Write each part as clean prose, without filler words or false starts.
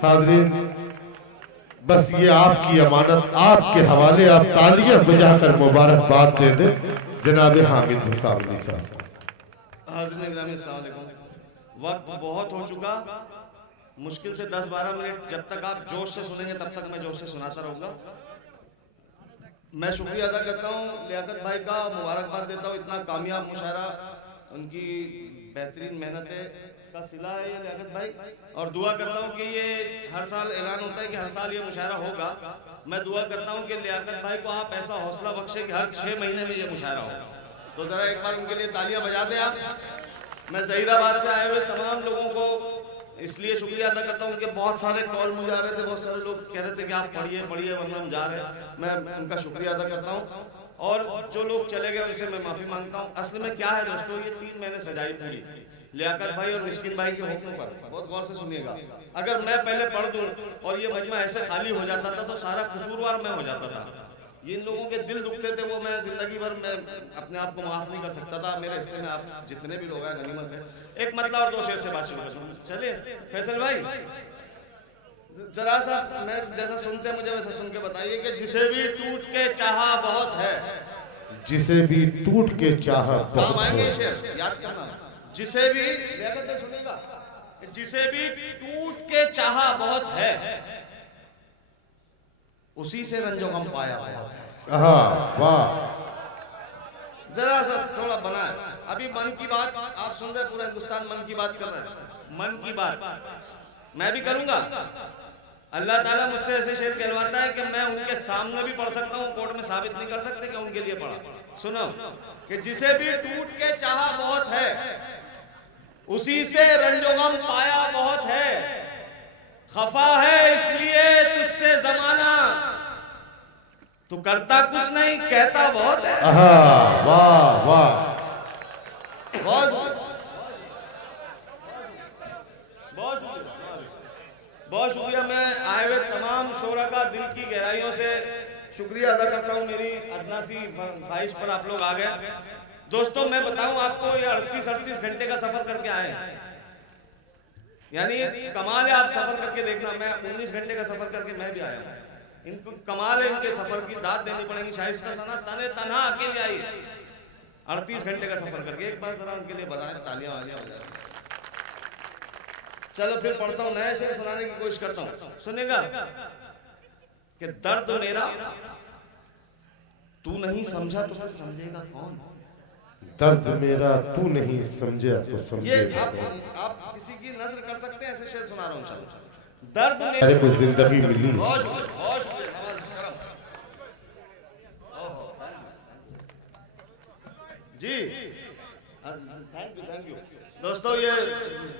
हाज़रीन, बस ये आपकी अमानत आपके हवाले, आप तालियां बजाकर मुबारकबाद दे दे जनाब हामिद हुसैनी साहब। हाज़रीन ग्रामी अस्सलाम वालेकुम। वक्त बहुत हो चुका, मुश्किल से 10-12 मिनट जब तक आप जोश से सुनेंगे तब तक मैं जोश से सुनाता रहूँगा। मैं शुक्रिया अदा करता हूँ लियाकत भाई का, मुबारकबाद देता हूँ, इतना कामयाब मुशायरा, उनकी बेहतरीन मेहनत का सिला है ये लियाकत भाई। और दुआ करता हूँ कि ये हर साल ऐलान होता है कि हर साल ये मुशायरा होगा। मैं दुआ करता हूँ कि लियाकत भाई को आप ऐसा हौसला बख्शे कि हर 6 महीने में ये मुशायरा हो। तो ज़रा एक बार उनके लिए तालियां बजा दें आप। मैं ज़हीराबाद से आए हुए तमाम लोगों को इसलिए शुक्रिया अदा करता हूँ कि बहुत सारे कॉल मुझे आ रहे थे, बहुत सारे लोग कह रहे थे कि आप पढ़िए पढ़िए वरना हम जा रहे हैं। मैं उनका शुक्रिया अदा करता हूँ और जो लोग चले गए उनसे मैं माफ़ी मांगता हूँ। असल में क्या है दोस्तों, ये 3 महीने सजाई पूरी लियाकत भाई और मिस्किन भाई के हुक्म पर, बहुत गौर से सुनिएगा। अगर मैं पहले पढ़ दूँ और ये मजमा ऐसे खाली हो जाता था तो सारा कसूरवार मैं हो जाता था। जिन लोगों के दिल दुखते थे वो मैं जिंदगी भर मैं अपने आप को माफ नहीं कर सकता था। मेरे हिस्से में आप जितने भी लोग हैं गनीमत है। एक मतलब और 2 शेर से बात शुरू करता हूं। चलिए फैसल भाई, जरा सा मैं जैसा सुनते हैं मुझे वैसा सुन के बताइए कि जिसे भी टूट के चाहा बहुत है, जिसे भी टूट के चाहा बहुत है, शेर याद करना, जिसे भी सुनेगा, जिसे भी टूट के चाहा बहुत है उसी से रंजो गम पाया बहुत है। वाह, जरा सा थोड़ा बना है। अभी मन की बात आप सुन रहे, पूरा हिंदुस्तान मन की बात कर रहा है। मन की बात मैं भी करूंगा। अल्लाह ताला मुझसे ऐसे शेर कहलवाता है कि मैं उनके सामने भी पढ़ सकता हूँ, कोर्ट में साबित नहीं कर सकते कि उनके लिए पढ़ा। सुनो कि जिसे भी टूट के चाहा बहुत है उसी से रंजोगम पाया बहुत है। खफा है इसलिए तुझसे जमाना, तू करता कुछ नहीं कहता बहुत है। वाह वाह, बहुत बहुत शुक्रिया। मैं आए हुए तमाम शोरा का दिल की गहराइयों से शुक्रिया अदा करता हूँ। मेरी अदना सी ख्वाहिश पर आप लोग आ गए। दोस्तों मैं बताऊं आपको, ये 38 घंटे का सफर करके आए हैं, यानी कमाल है। आप सफर करके देखना, मैं 19 घंटे का सफर करके मैं भी आया हूं। इनको कमाल है, इनके सफर की दाद देनी पड़ेगी। शाइस्ता सना तने तन्हा अकेले आई 38 घंटे का सफर करके। एक बार जरा उनके लिए बताएं, तालियां वालियां बजाएं। चलो फिर पढ़ता हूं, नए शेर सुनाने की कोशिश करता हूं। सुनेगा कि दर्द मेरा तू नहीं समझा तो फिर समझेगा कौन। दर्द मेरा तू नहीं समझा तो समझेगा कौन। आप किसी की नजर कर सकते हैं, ऐसे शेर सुना रहा हूं। दर्द मेरे को जिंदगी मिली। जी थैंक यू दोस्तों। ये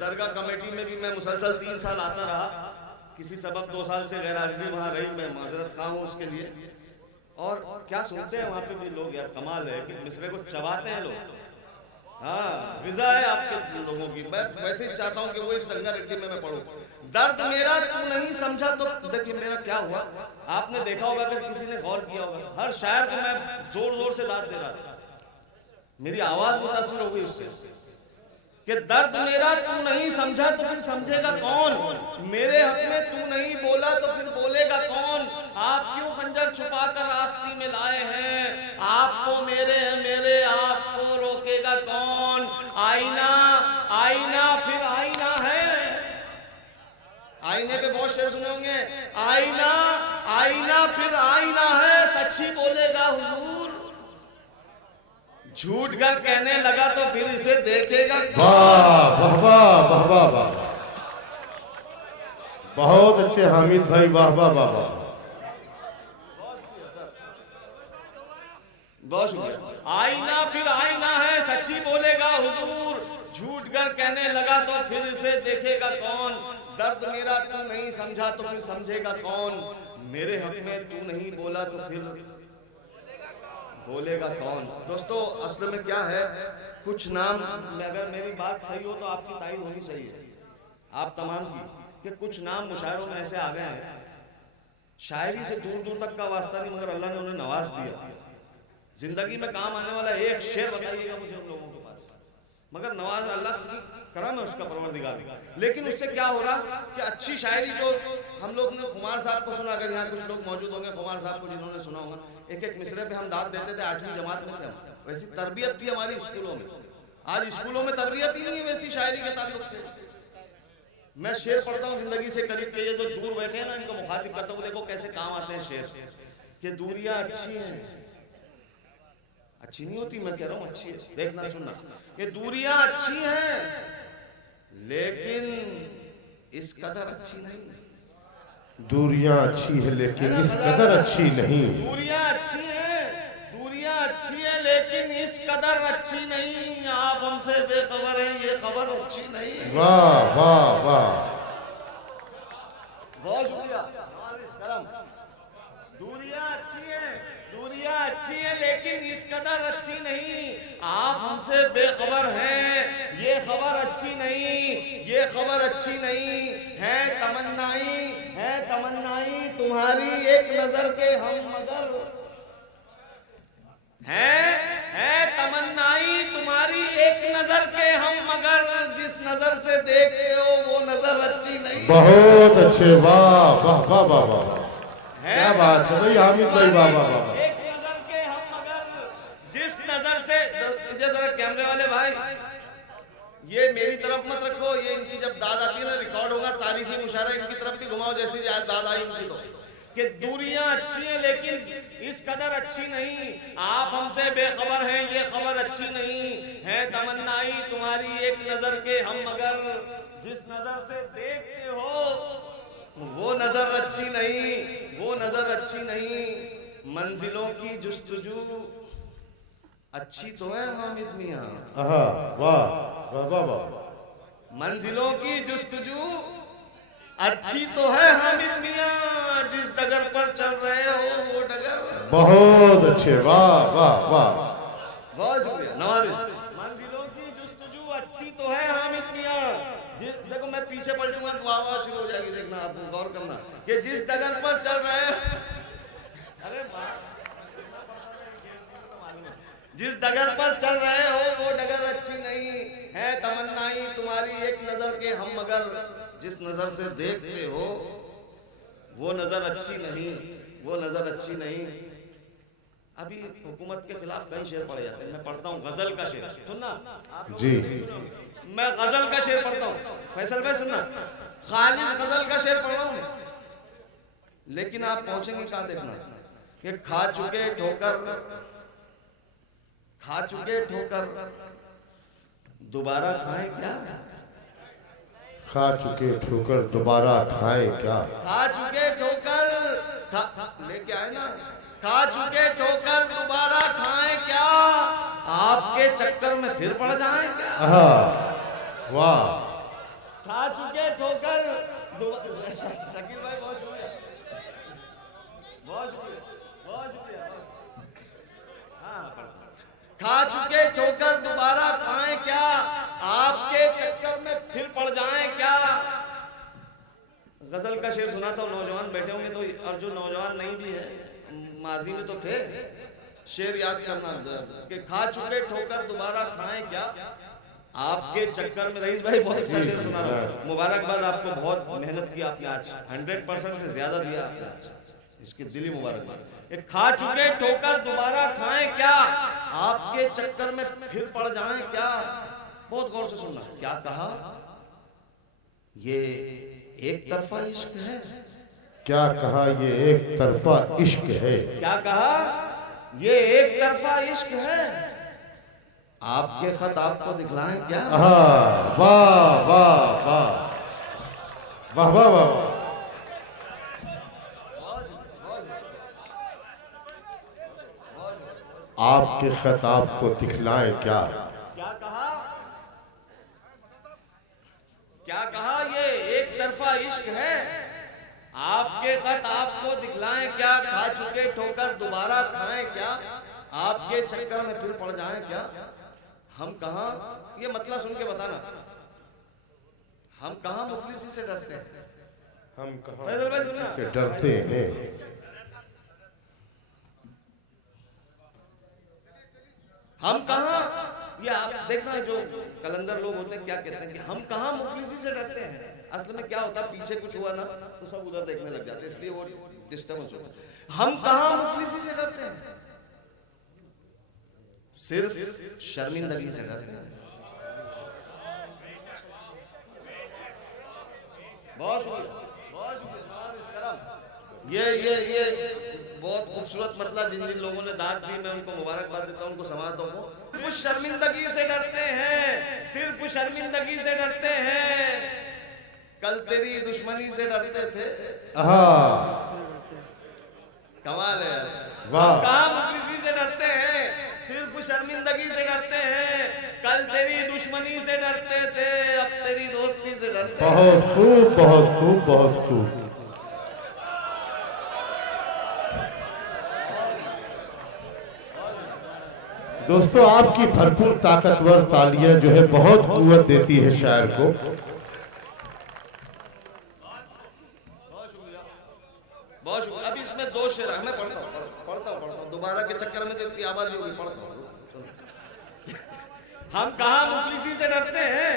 दरगाह कमेटी में भी मैं मुसलसल 3 साल आता रहा। किसी सबब 2 साल से गैर हाजिरी वहाँ रही, मैं माजरत खा हूँ उसके लिए। और क्या सुनते हैं वहाँ पे भी लोग, यार कमाल है कि मिसरे को चबाते हैं लोग। हाँ गिज़ा है आपके लोगों की। मैं वैसे ही चाहता हूँ कि वो इस संगा रेड्डी में मैं पढ़ूँ। दर्द मेरा तू नहीं समझा तो देखिए मेरा क्या हुआ। आपने देखा होगा, अगर किसी ने गौर किया होगा, हर शायर को मैं जोर जोर से दाद दे रहा था। मेरी आवाज मुतासिर हो गई उससे कि दर्द मेरा तू नहीं समझा तो फिर समझेगा कौन। मेरे हक में तू नहीं बोला तो फिर बोलेगा कौन। आप क्यों खंजर छुपा कर रास्ते में लाए हैं, आपको मेरे आपको रोकेगा कौन। आईना आईना फिर आईना है, आईने पे बहुत शेर सुने होंगे। आईना आईना फिर आईना है, सच्ची बोलेगा हुजूर। झूठ कर कहने लगा तो फिर इसे देखेगा। वाह वाह वाह वाह वाह, बहुत अच्छे हामिद भाई, वाह वाह वाह वाह। बहुत शुक्रिया। आईना फिर आईना है, सच्ची बोलेगा हुजूर। झूठ कर कहने लगा तो फिर इसे देखेगा कौन। दर्द मेरा तू नहीं समझा तो फिर समझेगा कौन। मेरे हक में तू नहीं बोला तो फिर बोलेगा कौन। दोस्तों असल में क्या है, कुछ नाम में अगर मेरी बात सही हो तो आपकी तारीफ होनी चाहिए आप तमाम की, कि कुछ नाम मुशायरों में ऐसे आ गए हैं, शायरी से दूर दूर तक का वास्ता नहीं, मगर अल्लाह ने उन्हें नवाज दिया। जिंदगी में काम आने वाला एक शेर बताइएगा मुझे उन लोगों के पास, मगर नवाज अल्लाह की करम है उसका परवरदिगार। लेकिन उससे क्या हो रहा कि अच्छी शायरी जो हम लोग ने खुमार साहब को सुना, अगर यहाँ कुछ लोग मौजूद होंगे खुमार साहब को जिन्होंने सुना होगा, एक एक मिसरे पे हम दाद देते थे, 8वीं जमात में थे हम, वैसी तरबियत थी हमारी स्कूलों में। आज स्कूलों में तरबियत ही नहीं है वैसी शायरी के ताल्लुक से। मैं शेर पढ़ता हूँ जिंदगी से करीब के, ये जो दूर बैठे हैं ना इनको मुखातिब करता हूँ, देखो कैसे काम आते हैं शेर कि दूरियां अच्छी हैं, अच्छी नहीं होती, मैं कह रहा हूँ अच्छी है, देखना सुनना, ये दूरियां अच्छी हैं लेकिन इस कदर अच्छी नहीं। दूरियां अच्छी है लेकिन इस कदर अच्छी नहीं। दूरियां अच्छी हैं, दूरियां अच्छी हैं लेकिन इस कदर अच्छी नहीं। आप हमसे बेखबर हैं, ये खबर अच्छी नहीं। वाह वाह वाह, बहुत शुक्रिया। दूरियां अच्छी हैं, दूरियां अच्छी हैं लेकिन इस कदर अच्छी नहीं। आप हमसे बेखबर हैं, ये खबर अच्छी नहीं, ये खबर अच्छी नहीं है। तमन्नाई तुम्हारी एक नजर के हम मगर है तमन्नाई तुम्हारी एक नजर के हम मगर जिस नजर से देखते हो वो नजर अच्छी नहीं। बहुत अच्छे, वाह वाह वाह वाह वाह, क्या बात है भाई हामिद भाई, वाह वाह वाह। एक नजर के हम मगर जिस नजर से, जरा कैमरे वाले भाई ये मेरी तरफ मत रखो, ये इनकी जब दाद आती है ना रिकॉर्ड होगा, तारीखी मुशायरा इनकी तरफ भी घुमाओ जैसी दाद आई इनकी, तो कि दूरियां अच्छी हैं लेकिन इस कदर अच्छी नहीं। आप हमसे बेखबर हैं, ये खबर अच्छी नहीं है। तमन्नाई तुम्हारी एक नजर के हम मगर जिस नजर से देखते हो वो नजर अच्छी नहीं, वो नजर अच्छी नहीं। मंजिलों की जुस्तजू अच्छी तो है हामिद मियां, वाह वाह वाह वाह। मंजिलों की जुस्तजू अच्छी तो है हामिद मियां, जिस डगर पर चल रहे हो वो डगर बहुत अच्छे, वाह वाह वाह, बहुत शुक्रिया नवाज़। मंजिलों की जुस्तजू अच्छी तो है हामिद मियां, देखो मैं पीछे पलटूंगा तो आवाज शुरू हो जाएगी, देखना आप गौर करना कि जिस डगर पर चल रहे हो, अरे जिस डगर पर चल रहे हो वो डगर अच्छी नहीं है। तमन्नाई तुम्हारी एक नजर के हम मगर जिस नजर से देखते हो वो नजर अच्छी नहीं, वो नजर अच्छी नहीं। अभी हुकूमत के खिलाफ कई शेर पढ़े जाते हैं, मैं पढ़ता हूँ गजल का शेर, सुनना जी, मैं गजल का शेर पढ़ता हूँ, फैसल भाई सुनना, खालिद गजल का शेर पढ़ रहा हूँ, लेकिन आप पहुंचेंगे कहाँ देखना कि खा चुके ठोकर दोबारा खाएं क्या, खा चुके ठोकर दोबारा खाएं क्या, खा चुके ठोकर लेके आए ना, खा चुके ठोकर दोबारा खाएं क्या, आपके चक्कर में फिर पड़ जाएं क्या। वाह, खा चुके ठोकर शकील भाई बहुत शुक्रिया, बहुत शुक्रिया, बहुत शुक्रिया। हाँ, खा चुके ठोकर दोबारा खाएं क्या, आपके चक्कर में फिर पड़ जाएं क्या। गजल का शेर सुनाता हूँ, नौजवान बैठे होंगे तो, और जो नौजवान नहीं भी है माजी में तो थे, शेर याद करना कि खा चुके ठोकर दोबारा खाएं क्या, आपके चक्कर में। रईस भाई बहुत अच्छा शेर सुना रहा हूँ, मुबारकबाद आपको, बहुत मेहनत की आपने आज, 100% से ज्यादा दिया आपने आज, इसके दिली मुबारकबाद। खा चुके ठोकर दोबारा खाएं क्या, आपके चक्कर में फिर पड़ जाएं क्या। बहुत गौर से सुनना, क्या कहा ये एक तरफा इश्क है, क्या कहा ये एक तरफा इश्क है, क्या कहा ये एक तरफा इश्क है, आपके खत आपको दिखलाएं क्या। वाह वाह वाह वाह वाह वाह, आपके खत आपको दिखलाएं क्या, क्या कहा ये एक तरफा इश्क है, आपके खत आपको दिखलाएं क्या, खा चुके ठोकर दोबारा खाएं क्या, आपके चक्कर में फिर पड़ जाएं क्या। हम कहां, ये मतलब सुन के बताना, हम कहां मुफलिसी से डरते हैं, हम कहां फैजल भाई सुनना से डरते हैं, हम कहां ये आप देखना, जो कलंदर लोग होते हैं क्या कहते हैं कि हम कहाँ मुफलिसी से डरते हैं। असल में क्या होता है, पीछे कुछ हुआ ना तो सब उधर देखने लग जाते हैं, इसलिए वो डिस्टर्बेंस होता है। हम कहाँ मुफलिसी से डरते हैं, सिर्फ शर्मिंदगी से डरते हैं। बहुत शुक्रिया। ये बहुत खूबसूरत मतलब जिन जिन लोगों ने दाद दी, मैं उनको मुबारकबाद देता हूं, उनको समाजों को। सिर्फ शर्मिंदगी से डरते हैं, सिर्फ शर्मिंदगी से डरते हैं। कल तेरी दुश्मनी से डरते थे। कमाल है यार, कहाँ मुफलिसी से डरते हैं, सिर्फ शर्मिंदगी से डरते हैं। कल तेरी दुश्मनी से डरते थे, अब तेरी दोस्ती से डरते हैं। बहुत खूब, बहुत खूब, बहुत खूब। दोस्तों, आपकी भरपूर ताकतवर तालियां जो है बहुत कुव्वत देती है शायर को। बहुत शुक्रिया। अभी इसमें दो शेर मैं पढ़ता हूँ दोबारा के चक्कर में तो इतनी आवाज होगी, पढ़ता हूँ। हम कहाँ मुफलिसी से डरते हैं,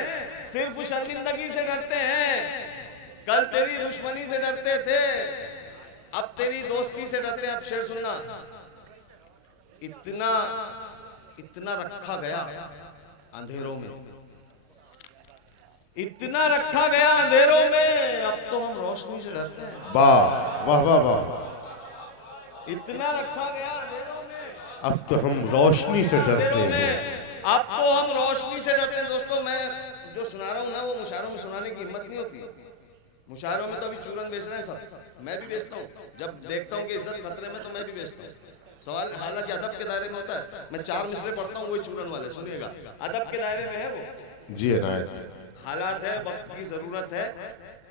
सिर्फ शर्मिंदगी से डरते हैं। कल तेरी दुश्मनी से डरते थे, अब तेरी दोस्ती से डरते हैं। अब शेर सुनना। इतना रखा गया अंधेरों में, इतना रखा गया अंधेरों में, अब तो हम रोशनी से डरते हैं। वाह वाह वाह वाह। इतना रखा गया अंधेरों में, अब तो हम रोशनी से डरते हैं। अब तो हम रोशनी से डरते हैं। दोस्तों, मैं जो सुना रहा हूँ ना, वो मुशायरों में सुनाने की हिम्मत नहीं होती। मुशायरों में तो अभी चूरन बेच रहे हैं सब, मैं भी बेचता हूँ। जब देखता हूँ कि इज्जत खतरे में तो मैं भी बेचता हूँ। सवाल हालांकि अदब के दायरे में होता है। मैं 4 मिसरे पढ़ता हूँ, वही चूरन वाले, सुनिएगा। अदब के दायरे में है वो जी अनायत। हालात है, वक्त की जरूरत है,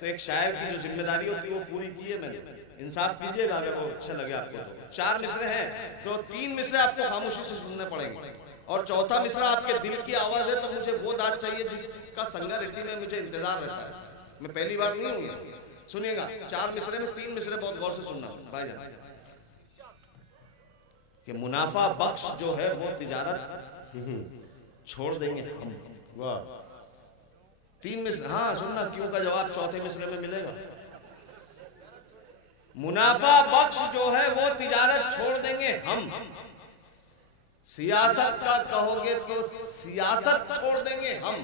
तो एक शायर की जो जिम्मेदारी होती है वो पूरी की है मैंने। इंसाफ कीजिएगा अगर वो अच्छा लगे आपको। 4 मिसरे हैं तो 3 मिसरे आपको खामोशी से सुनने पड़ेंगे, और चौथा मिसरा आपके दिल की आवाज है। तो मुझे वो दाद चाहिए जिसका संगारेड्डी में मुझे इंतजार रहता है। मैं पहली बार नहीं हूँ। सुनिएगा, 4 मिसरे में 3 मिसरे बहुत गौर से सुनना भाईजान। कि मुनाफा बख्श जो है वो तिजारत छोड़ देंगे हम। वाह। 3 मिसरे, हाँ सुनना, क्यों का जवाब चौथे मिसरे में मिलेगा। मुनाफा बख्श जो है वो तिजारत छोड़ देंगे हम। सियासत का कहोगे तो सियासत छोड़ देंगे हम।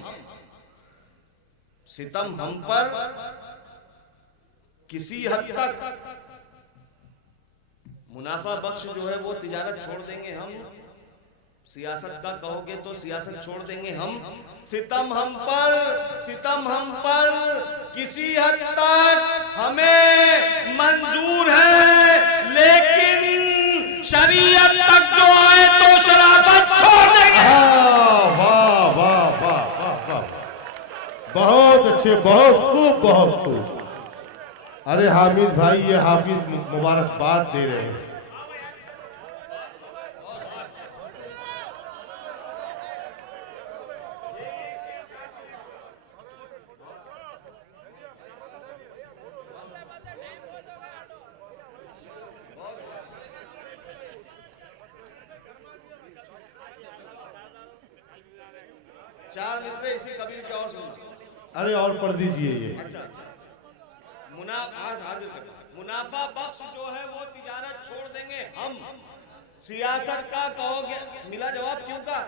सितम हम पर किसी हद तक, मुनाफा बख्श जो है वो तिजारत छोड़ देंगे हम। सियासत का कहोगे तो सियासत छोड़ देंगे हम। सितम हम पर किसी हद तक हमें मंजूर है, लेकिन शरीयत तक जो आए तो शराफत छोड़ देंगे। वाह वाह वाह वाह वाह, बहुत अच्छे, बहुत खूब, बहुत खूब। अरे हामिद भाई, ये हाफिज मुबारकबाद दे रहे हैं। चार मिसरे इसी कबीर के और सुनना। अरे और पढ़ दीजिए ये। अच्छा, मुनाफा बख्श जो है वो तिजारत छोड़ देंगे हम। सियासत का कहोगे, मिला जवाब क्यों का।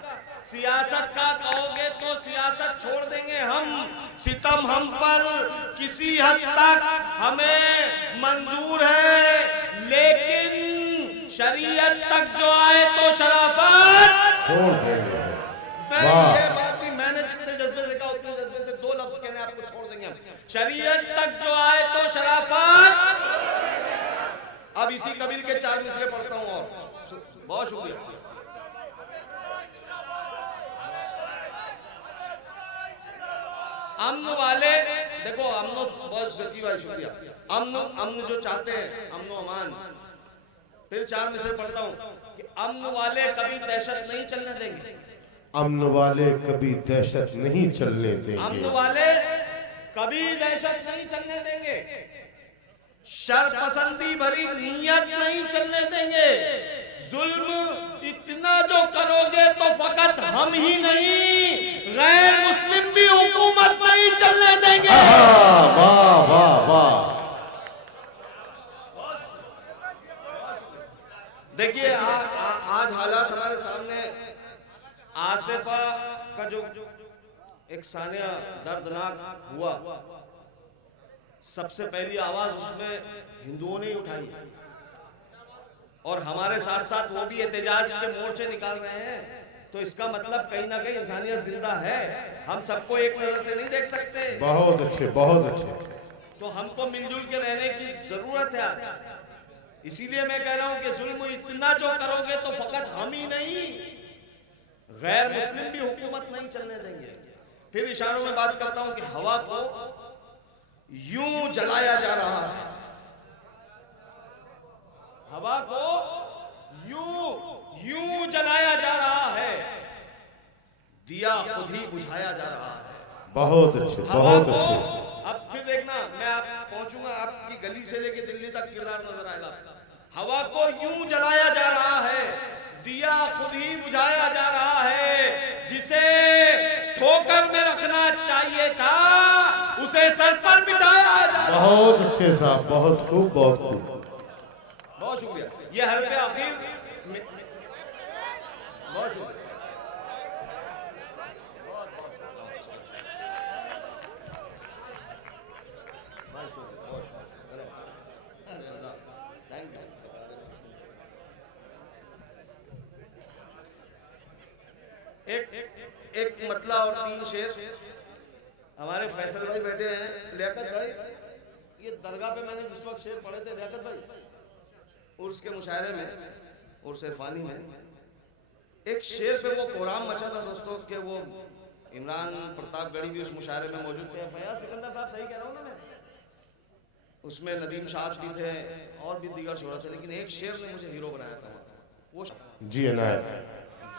सियासत का कहोगे तो सियासत छोड़ देंगे हम। सितम हम पर किसी हद तक हमें मंजूर है, लेकिन शरीयत तक जो आए तो शराफत छोड़ देंगे। ये बात ही मैंने जितने जज्बे से कहा उतने जज्बे से 2 लफ्ज कहने आपको छोड़ देंगे हम। शरीयत तक जो आए तो शराफत। अब इसी कबील के 4 मिसरे पढ़ता हूं और बहुत शुक्रिया। अमन वाले देखो, अमनो बहुत जकी भाई शुक्रिया। अमन जो चाहते हैं, अमनो अमान। फिर 4 मिसरे पढ़ता हूं कि अमन वाले कभी दहशत नहीं चलने देंगे। अमन वाले कभी दहशत नहीं चलने देंगे। अमन वाले कभी दहशत नहीं चलने देंगे। शर पसंदी भरी नीयत नहीं चलने देंगे। जुल्म इतना जो करोगे तो फकत हम ही नहीं, गैर मुस्लिम भी हुकूमत नहीं चलने देंगे। वाह वाह वाह। देखिए आज हालात हमारे सामने, आसिफा का जो एक सानिया दर्दनाक हुआ, सबसे पहली आवाज उसमें हिंदुओं ने ही उठाई और हमारे साथ साथ वो भी एहतजाज के मोर्चे निकाल रहे हैं। तो इसका मतलब कहीं ना कहीं इंसानियत जिंदा है, हम सबको एक नजर से नहीं देख सकते। बहुत अच्छे बहुत अच्छे। तो हमको मिलजुल के रहने की जरूरत है आज। इसीलिए मैं कह रहा हूं कि जुल्म इतना जो करोगे तो फकत हम ही नहीं, गैर मुस्लिम भी हुकूमत नहीं चलने देंगे। फिर इशारों में बात करता हूं कि हवा को यूं जलाया जा रहा है, हवा को यूं जलाया जा रहा है, दिया खुद ही बुझाया जा रहा है। बहुत अच्छे बहुत अच्छे। अब फिर देखना, मैं आप पहुंचूंगा आपकी गली से लेके दिल्ली तक किरदार नजर आएगा। हवा को यूं जलाया जा रहा है, दिया खुद ही बुझाया जा रहा है, जिसे ठोकर में रखना चाहिए था उसे सर पर बिठाया जा रहा है। बहुत अच्छे साहब, बहुत खूब बहुत खूब। बहुत शुक्रिया। ये हरफ आखिर बहुत शुक्रिया। एक मतला और 3 शेर। हमारे फैसल भाई बैठे हैं, लियाकत भाई, ये दरगाह पे मैंने जिस वक्त शेर पढ़े थे लियाकत भाई, उर्स के मुशायरे में, उर्स इरफानी में, एक शेर पे वो कोराम मचा था दोस्तों कि वो इमरान प्रतापगढ़ी भी उस मुशायरे में मौजूद थे। फयाज सिकंदर साहब सही कह रहा हूँ ना मैं? उसमें नदीम शाद भी थे और भी दीगर शोहरत थे, लेकिन एक शेर ने मुझे हीरो बनाया था वो। जी अनायत।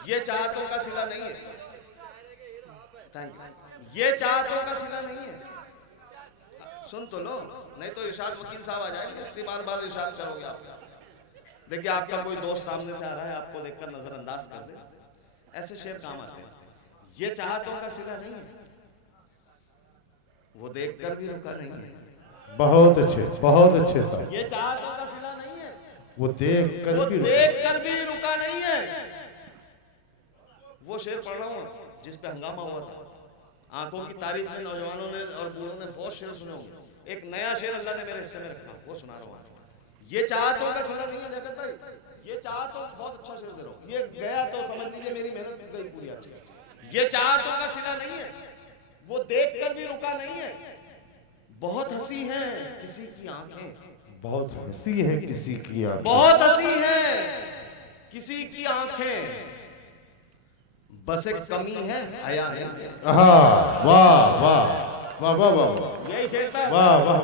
ये चाहतों का सिला नहीं है, थैंक यू, ये चाहतों का सिला नहीं है। सुन तो लो, नहीं तो इरशाद वकील साहब आ जाएंगे, इतनी बार इरशाद करोगे आप। देखिए आपका कोई दोस्त सामने से आ रहा है, आपको देखकर नजरअंदाज कर दे, ऐसे शेर काम आते हैं। ये चाहतों का सिला नहीं है, वो देखकर भी रुका नहीं है। बहुत अच्छे साहब। ये चाहतों का सिला नहीं है, वो देख कर भी रुका नहीं है। वो शेर पढ़ रहा हूँ जिस पे हंगामा हुआ था, आंखों की तारीफ में नौजवानों ने और बूढ़ों ने बहुत शेर सुने होंगे। एक नया शेर अल्लाह ने मेरे हिस्से में रखा, वो सुना रहा हूँ। ये चाहतों का सिला नहीं है लियाकत भाई, ये चाहतों, बहुत अच्छा शेर दे रहा हूँ, ये गया तो समझ लीजिए मेरी मेहनत गई पूरी। अच्छी, ये चाहतों का सिला नहीं है, वो देख कर भी रुका नहीं है। बहुत हंसी है किसी की आंखें, बहुत हंसी है किसी की आंखें, बहुत हंसी है किसी की आंखें, बस एक कमी है हया नहीं। वाह वाह वाह वाह वाह वाह, यही शेर था। वाह वाह,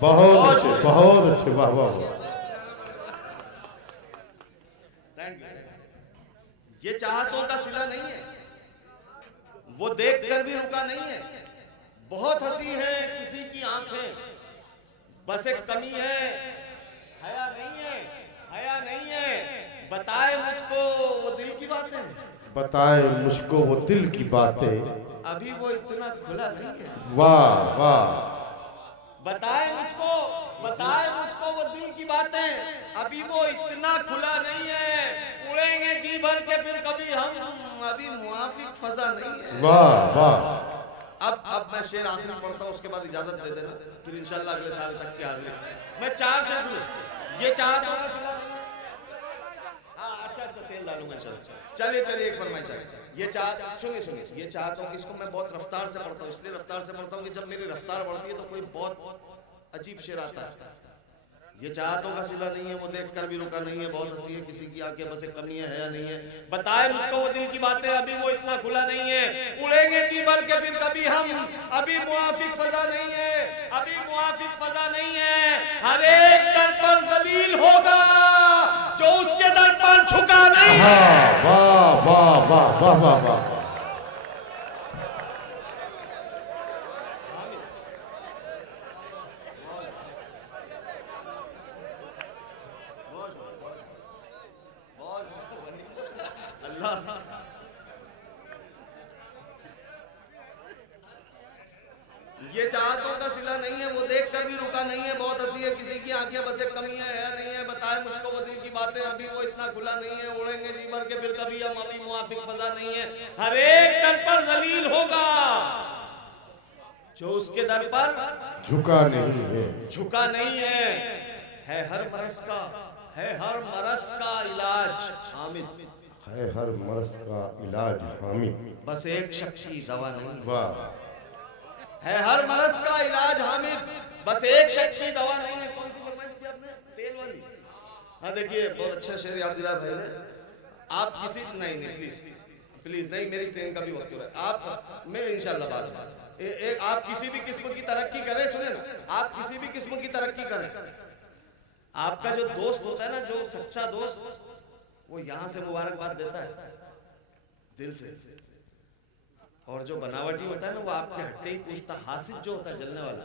बहुत अच्छे, वाह वाह। Thank you. ये चाहतों का सिला नहीं है, वो देख कर भी रुका नहीं है। बहुत हंसी है किसी की आंखें, बस एक कमी है हया नहीं है, हया नहीं है। बताए मुझको वो दिल की बातें, बताए मुझको वो दिल की बातें, अभी वो इतना खुला नहीं है। वाह वाह। बताए मुझको वो दिल की बातें, अभी वो इतना खुला नहीं है। उड़ेंगे जी भर के फिर कभी हम, अभी मुआफिक फजा नहीं है। वाह वाह। अब मैं शेर आखिरी पढ़ता हूँ, उसके बाद इजाजत दे देना, फिर इंशाल्लाह अगले साल तक की हाजिरी। मैं 4 शेर सुनो। ये चाहतों का सिला नहीं है। हाँ अच्छा तेल डालूंगा चलिए एक फरमाइश है। ये सुनिए, ये चाहता हूँ, इसको मैं बहुत रफ्तार से पढ़ता हूँ, इसलिए रफ्तार से पढ़ता हूँ कि जब मेरी रफ्तार बढ़ती है तो कोई बहुत अजीब शेर आता है। ये चाहतों का सिला नहीं है, वो देखकर भी रुका नहीं है। बहुत हंसी है किसी की आंखें, बस एक कमी है हया नहीं है। बताए मुझको वो दिल की बातें, अभी वो इतना खुला नहीं है। उड़ेंगे जी भर के फिर कभी हम, अभी मुआफिक फजा नहीं है, अभी मुआफिक फजा नहीं है। हर एक दर पर जलील होगा जो उसके दर पर झुका नहीं है। वाह वाह वाह वाह वाह वाह। ये चाहतों का सिला नहीं है, वो देख कर भी रुका नहीं है। बहुत हंसी है, किसी की आंखें बस एक कमी है नहीं है, बताए मुझको वो दिल की बातें, अभी वो इतना खुला नहीं है। उड़ेंगे जी भर के फिर कभी हम अभी मुआफिक फजा नहीं है। हर एक दर पर जलील होगा जो उसके दर पर झुका नहीं है, झुका नहीं है हर मरस का, है हर मरस का इलाज हामिद, है हर मर्ज का इलाज हामिद। बस एक शख्स की दवा नहीं वाह, है हर मरज का इलाज हामिद, बस एक शख्स की दवा नहीं है। कौन सी फरमाइश की आपने? तेल वाली। हाँ देखिए, बहुत अच्छा शेर याद दिला भाई ने। आप किसी नहीं प्लीज नहीं, मेरी ट्रेन का भी वक्त हो रहा है। आप मैं इंशाल्लाह बात आप किसी भी किस्म की तरक्की करें, सुने ना, आप किसी भी किस्म की तरक्की करें, आपका जो दोस्त होता है ना, जो सच्चा दोस्त, वो यहां से मुबारकबाद देता है दिल से, और जो बनावटी होता है ना, वो आपके हट्टे ही पूछता, हासिद जो होता है जलने वाला,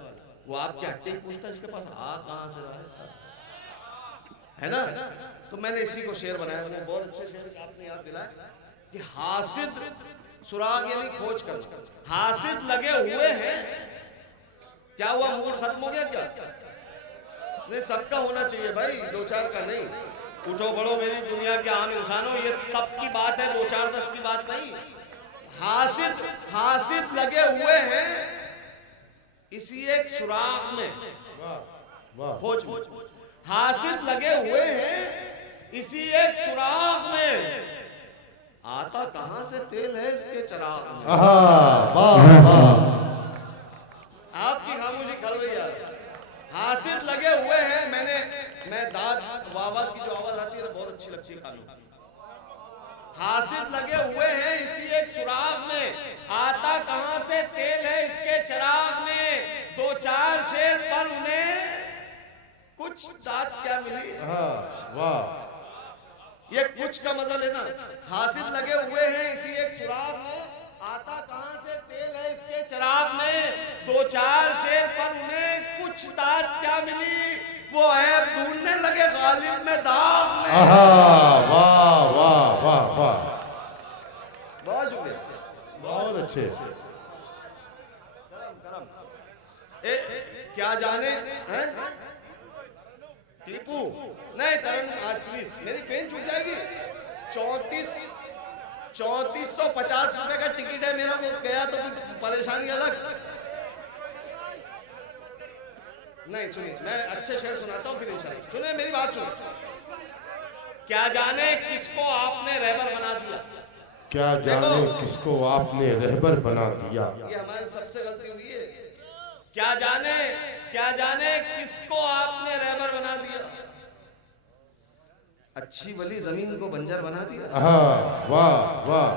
वो आपके हट्टे ही पूछता इसके पास आ कहां से रहा है ना। तो मैंने इसी को शेर बनाया, मैंने बहुत अच्छे शेर आपने याद दिलाया कि हासिद सुराग यानी खोज कर, हासिद लगे हुए हैं। क्या हुआ, मूड खत्म हो गया क्या? नहीं, सबका होना चाहिए भाई, दो चार का नहीं। उठो बढ़ो मेरी दुनिया के आम इंसानों, ये सबकी बात है, 2 4 10 की बात नहीं। हासिद लगे हुए हैं इसी एक सुराग में, खोज में। हासिद लगे हुए हैं इसी एक सुराग में, आता कहां से तेल है इसके चिराग में। आपकी खामोशी खल रही है। हासिद लगे हुए हैं, मैं दाद वावा की जो आवाज आती है बहुत अच्छी लगती है कानों। हासिद लगे हुए हैं इसी एक सुराग में, आता कहां से तेल है इसके चिराग में। 2 4 शेर पर उन्हें कुछ दाद क्या मिली। वाह, ये कुछ का मजा लेना। हासिद लगे हुए हैं इसी एक सुराग में, आता कहां से तेल है इसके चिराग में। 2 4 शेर पर उन्हें कुछ दाद क्या मिली, वो है ढूंढने लगे गालिब में दाग में। वाह वाह वाह वाह, बहुत शुक्रिया, बहुत अच्छे। क्या जाने हैं टीपू, नहीं तरन आज प्लीज, मेरी ट्रेन छूट जाएगी। 3450 रुपए का टिकट है मेरा, वो गया तो फिर परेशानी अलग। नहीं सुनिए, मैं अच्छे शेर सुनाता हूँ फिर इंशाल्लाह। सुनिए मेरी बात सुनो। क्या जाने किसको आपने रहबर बना दिया, क्या जाने किसको आपने रहबर बना दिया। ये हमारे सबसे गलती हुई है। क्या जाने किसको आपने रहबर बना दिया, अच्छी भली जमीन को बंजर बना दिया। वाह वाह,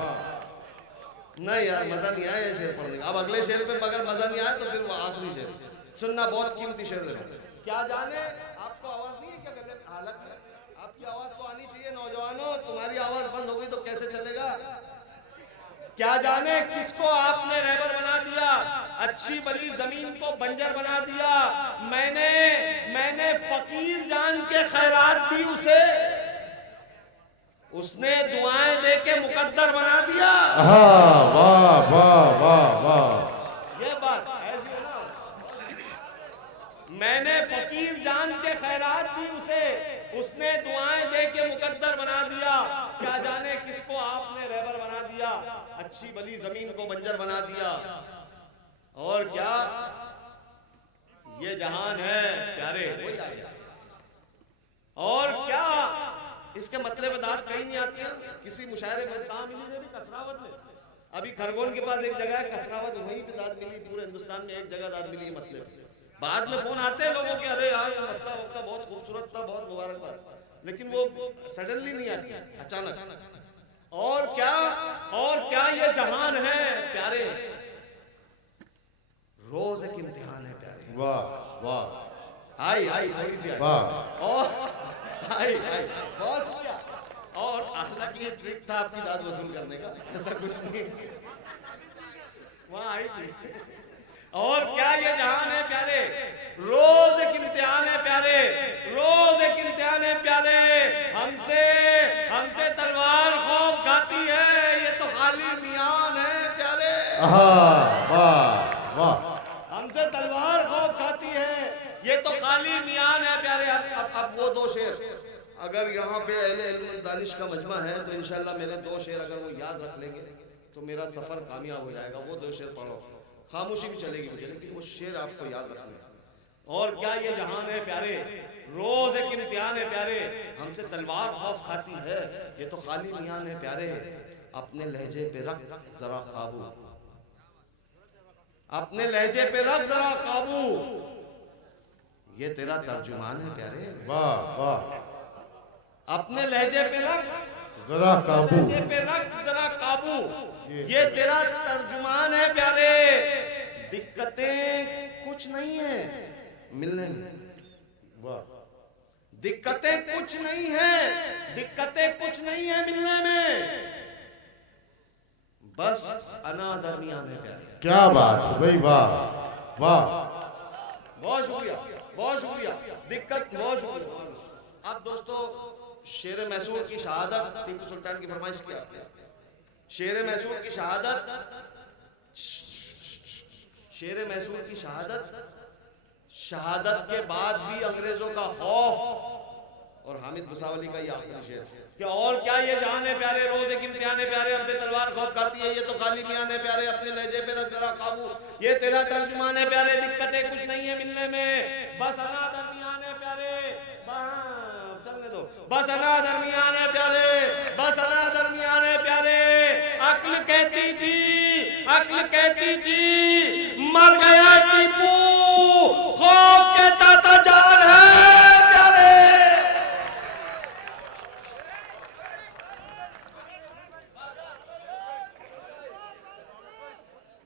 नहीं यार मजा नहीं आया ये शेर पढ़ने का। अब अगले शेर पे अगर मजा नहीं आया तो फिर वो आखिरी शेर सुनना, बहुत कीमती शेर दे रहा हूं। क्या जाने, आपको आवाज नहीं है क्या गले हालत में? आपकी आवाज तो आनी चाहिए नौजवानों, तुम्हारी आवाज बंद हो गई तो कैसे चलेगा। क्या जाने किसको आपने रहबर बना दिया, अच्छी भली जमीन को बंजर बना दिया। मैंने फकीर जान के खैरात दी उसे, उसने दुआएं दे के मुकद्दर बना दिया। वाह वाह वाह वाह, ये बात ऐसी है ना। मैंने फकीर जान के खैरात दी उसे, उसने दुआएं दे के मुकद्दर बना दिया। क्या जाने किसको आपने रहबर बना दिया, अच्छी भली जमीन को बंजर बना दिया। और क्या ये जहान है प्यारे, और क्या इसके मतलब दाद कहीं नहीं आती है। किसी मुशायरे में कहाँ मिली, भी कसरावत में, अभी खरगोन के पास एक जगह है कसरावत, वहीं पे दाद मिली। पूरे हिंदुस्तान में एक जगह दाद मिली है। मतलब बाद में फोन आते हैं लोगों के, अरे यार मतलब बहुत खूबसूरत था, बहुत मुबारकबाद, लेकिन वो सडनली नहीं आती, अचानक। और क्या ये जहान है प्यारे, रोज एक इम्तिहान है प्यारे। वाह वाह, आई थोड़ी सी वाह, और आई बहुत शुक्रिया। और हालांकि ये ट्रिक था आपकी दाद वसूल करने का, ऐसा कुछ नहीं, वहां आई थी। और क्या ये जहान है प्यारे, रोज एक इम्तिहान है प्यारे, रोज एक इम्तिहान है प्यारे। हमसे तलवार खौफ खाती है, ये तो खाली मियान है प्यारे। वाह वाह, हमसे ये तो खाली मियान है प्यारे। अब वो दो शेर अगर यहाँ पे अहले इल्म दानिश का मजमा है तो इंशाल्लाह मेरे दो शेर अगर वो याद रख लेंगे तो मेरा सफर कामयाब हो जाएगा। वो दो शेर पढ़ो, खामोशी भी चलेगी मुझे, लेकिन वो शेर आपको याद रखना। और क्या ये जहान है प्यारे, रोज एक इम्तिहान है प्यारे, हमसे तलवार खौफ खाती है, ये तो खाली मियान है प्यारे। अपने लहजे पे रख जरा काबू, अपने लहजे पे रख जरा काबू, ये तेरा तर्जुमान है प्यारे। वाह वाह, अपने लहजे पे रख जरा काबू, लहजे पे रख जरा काबू, ये तेरा तर्जुमान है प्यारे। दिक्कतें कुछ नहीं है मिलने में, वाह, दिक्कतें कुछ नहीं है, दिक्कतें कुछ नहीं है मिलने में, बस अना दरमियान है प्यारे। क्या बात है भाई, वाह वाह, बहुत शुक्रिया, बहुत शुक्रिया, दिक्कत बहुत शुक्रिया। अब दोस्तों शेर मैसूर की शहादत, टीपू सुल्तान की फरमाइश किया, शेर मैसूर की शहादत, शेर मैसूर की शहादत, शहादत के बाद भी अंग्रेजों का खौफ, और हामिद मुसावली का ये आखिरी शेर कि और क्या ये जान है प्यारे, रोज एक इम्तिहान है प्यारे, हमसे तलवार खौफ खाती है, ये तो खाली मियान है प्यारे। अपने लहजे पे रख जरा काबू, ये तेरा तर्जुमान है प्यारे। दिक्कतें कुछ नहीं है मिलने में, बस अना दरमियान है प्यारे, चलने दो, बस अना दरमियान है प्यारे, बस अना दरमियान है प्यारे। अक्ल कहती थी, अक्ल कहती थी मर गया टीपू,